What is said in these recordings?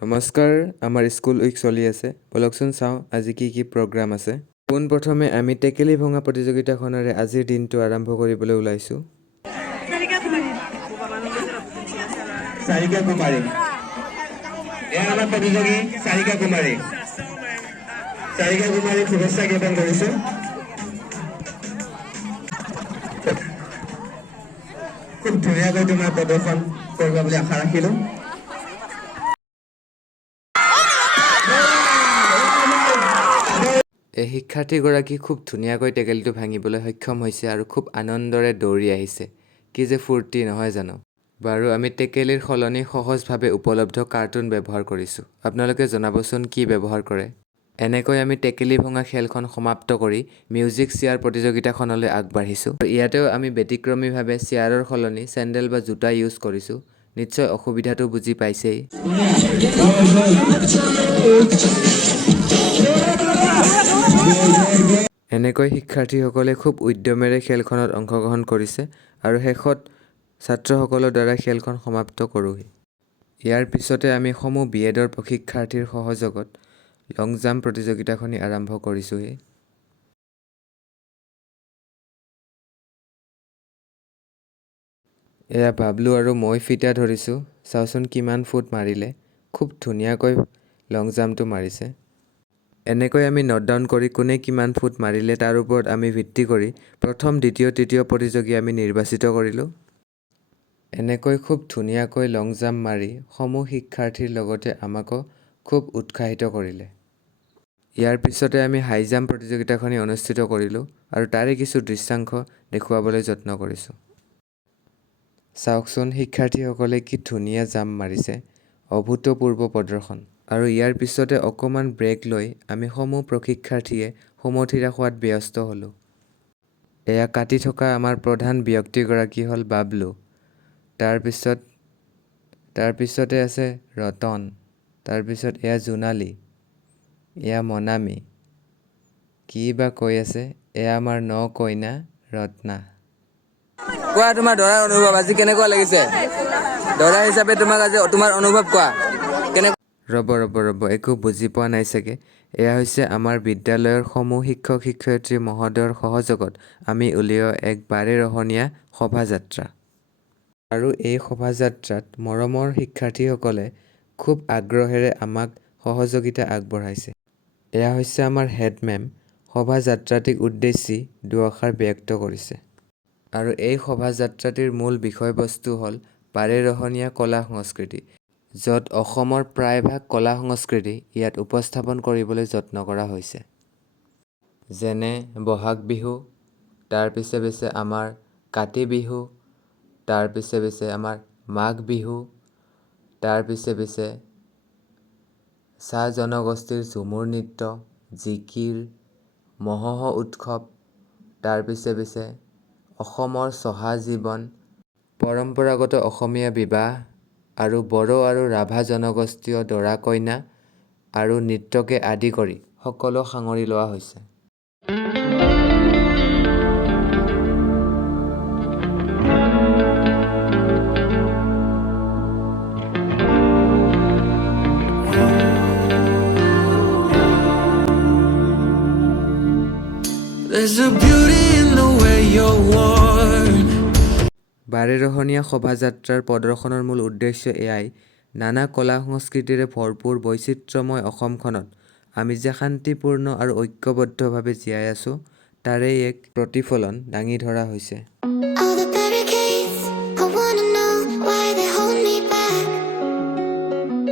নমস্কাৰ, আমাৰ school week চলি আছে। বলকচোন চাওঁ আজি কি প্ৰগ্ৰাম আছে। পোনপ্ৰথমে আমি টেকেলি ভঙা প্ৰতিযোগিতাখনেৰে আজিৰ দিনটো আৰম্ভ কৰিবলৈ ওলাইছোঁ। সাৰিকা কুমাৰী এয়া আমাৰ প্ৰতিযোগী সাৰিকা কুমাৰী শুভেচ্ছা জ্ঞাপন কৰিছোঁ। খুব ধুনীয়াকৈ তোমাৰ প্ৰদৰ্শন কৰিবা বুলি আশা ৰাখিলোঁ। এই শিক্ষাৰ্থীগৰাকী খুব ধুনীয়াকৈ টেকেলিটো ভাঙিবলৈ সক্ষম হৈছে আৰু খুব আনন্দৰে দৌৰি আহিছে। কি যে ফূৰ্তি নহয় জানো। বাৰু আমি টেকেলিৰ সলনি সহজভাৱে উপলব্ধ কাৰ্টুন ব্যৱহাৰ কৰিছোঁ। আপোনালোকে জনাবচোন কি ব্যৱহাৰ কৰে। এনেকৈ আমি টেকেলি ভঙা খেলখন সমাপ্ত কৰি মিউজিক চেয়াৰ প্ৰতিযোগিতাখনলৈ আগবাঢ়িছোঁ। ইয়াতেও আমি ব্যতিক্ৰমীভাৱে চেয়াৰৰ সলনি চেণ্ডেল বা জোতা ইউজ কৰিছোঁ। নিশ্চয় অসুবিধাটো বুজি পাইছেই। এনেকৈ শিক্ষাৰ্থীসকলে খুব উদ্যমেৰে খেলখনত অংশগ্ৰহণ কৰিছে আৰু শেষত ছাত্ৰসকলৰ দ্বাৰা খেলখন সমাপ্ত কৰোঁহি। ইয়াৰ পিছতে আমি সমূহ বিএডৰ প্ৰশিক্ষাৰ্থীৰ সহযোগত লং জাম্প প্ৰতিযোগিতাখনি আৰম্ভ কৰিছোঁহি। এয়া বাবলু আৰু মই ফিটা ধৰিছোঁ। চাওঁচোন কিমান ফুট মাৰিলে। খুব ধুনীয়াকৈ লং জাম্পটো মাৰিছে। এনেকৈ আমি নোট ডাউন কৰি কোনে কিমান ফুট মাৰিলে তাৰ ওপৰত আমি ভিত্তি কৰি প্ৰথম, দ্বিতীয়, তৃতীয় প্ৰতিযোগী আমি নিৰ্বাচিত কৰিলোঁ। এনেকৈ খুব ধুনীয়াকৈ লং জাম্প মাৰি সমূহ শিক্ষাৰ্থীৰ লগতে আমাকো খুব উৎসাহিত কৰিলে। ইয়াৰ পিছতে আমি হাই জাম্প প্ৰতিযোগিতাখনি অনুষ্ঠিত কৰিলোঁ আৰু তাৰে কিছু দৃশ্যাংশ দেখুৱাবলৈ যত্ন কৰিছোঁ। চাওকচোন শিক্ষাৰ্থীসকলে কি ধুনীয়া জাম্প মাৰিছে। অভূতপূৰ্ব প্ৰদৰ্শন। আৰু ইয়াৰ পিছতে অকণমান ব্ৰেক লৈ আমি সমূহ প্ৰশিক্ষাৰ্থীয়ে সুমথি ৰাখোৱাত ব্যস্ত হ'লোঁ। এয়া কাটি থকা আমাৰ প্ৰধান ব্যক্তিগৰাকী হ'ল বাবলু। তাৰপিছতে আছে ৰতন। তাৰপিছত এয়া জোনালী। এয়া মনামী। কি বা কৈ আছে। এয়া আমাৰ কইনা ৰত্না। কোৱা তোমাৰ দৰাৰ অনুভৱ আজি কেনেকুৱা লাগিছে? দৰা হিচাপে তোমাক আজি তোমাৰ অনুভৱ কোৱা। ৰ'ব একো বুজি পোৱা নাই চাগে। এয়া হৈছে আমাৰ বিদ্যালয়ৰ সমূহ শিক্ষক শিক্ষয়িত্ৰী মহোদয়ৰ সহযোগত আমি উলিওৱা এক বাৰেৰহণীয়া শোভাযাত্ৰা। আৰু এই শোভাযাত্ৰাত মৰমৰ শিক্ষাৰ্থীসকলে খুব আগ্ৰহেৰে আমাক সহযোগিতা আগবঢ়াইছে। এয়া হৈছে আমাৰ হেডমেম। শোভাযাত্ৰাটিক উদ্দেশ্যি দুআষাৰ ব্যক্ত কৰিছে। আৰু এই শোভাযাত্ৰাটিৰ মূল বিষয়বস্তু হ'ল বাৰেৰহণীয়া কলা সংস্কৃতি, য'ত অসমৰ প্ৰায়ভাগ কলা সংস্কৃতি ইয়াত উপস্থাপন কৰিবলৈ যত্ন কৰা হৈছে। যেনে বহাগ বিহু, তাৰ পিছে আমাৰ কাতি বিহু, তাৰ পিছে আমাৰ মাঘ বিহু, তাৰ পিছে চাহ জনগোষ্ঠীৰ ঝুমুৰ নৃত্য, জিকিৰ, মহোহো উৎসৱ, তাৰ পিছে অসমৰ চহা জীৱন, পৰম্পৰাগত অসমীয়া বিবাহ আৰু বড়ো আৰু ৰাভা জনগোষ্ঠীয় দৰা কইনা আৰু নৃত্যকে আদি কৰি সকলো সাঙুৰি লোৱা হৈছে। There's a beauty in the way you're worn. বাৰেৰহণীয়া শোভাযাত্ৰাৰ প্ৰদৰ্শনৰ মূল উদ্দেশ্য এয়াই, নানা কলা সংস্কৃতিৰে ভৰপূৰ বৈচিত্ৰ্যময় অসমখনত আমি যে শান্তিপূৰ্ণ আৰু ঐক্যবদ্ধভাৱে জীয়াই আছোঁ, তাৰেই এক প্ৰতিফলন দাঙি ধৰা হৈছে। All the barricades, I wanna know why they hold me back.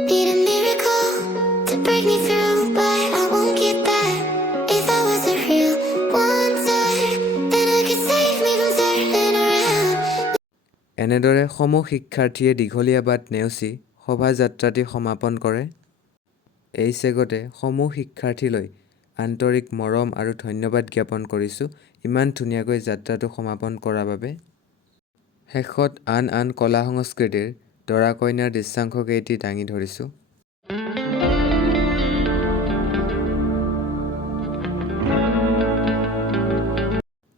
Need a miracle to break me through, but I won't get that. If I was a real wonder, then I could save me from turning around. এনেদৰে সমূহ শিক্ষাৰ্থীয়ে দীঘলীয়া বাট নেওচি শোভাযাত্ৰাটি সমাপন কৰে। এই চেগতে সমূহ শিক্ষাৰ্থীলৈ আন্তৰিক মৰম আৰু ধন্যবাদ জ্ঞাপন কৰিছোঁ ইমান ধুনীয়াকৈ যাত্ৰাটো সমাপন কৰাৰ বাবে। শেষত আন কলা সংস্কৃতিৰ দৰা কইনাৰ দৃশ্যাংশকেইটি দাঙি ধৰিছোঁ।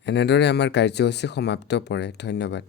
এনেদৰে আমাৰ কাৰ্যসূচী সমাপ্ত পৰে। ধন্যবাদ।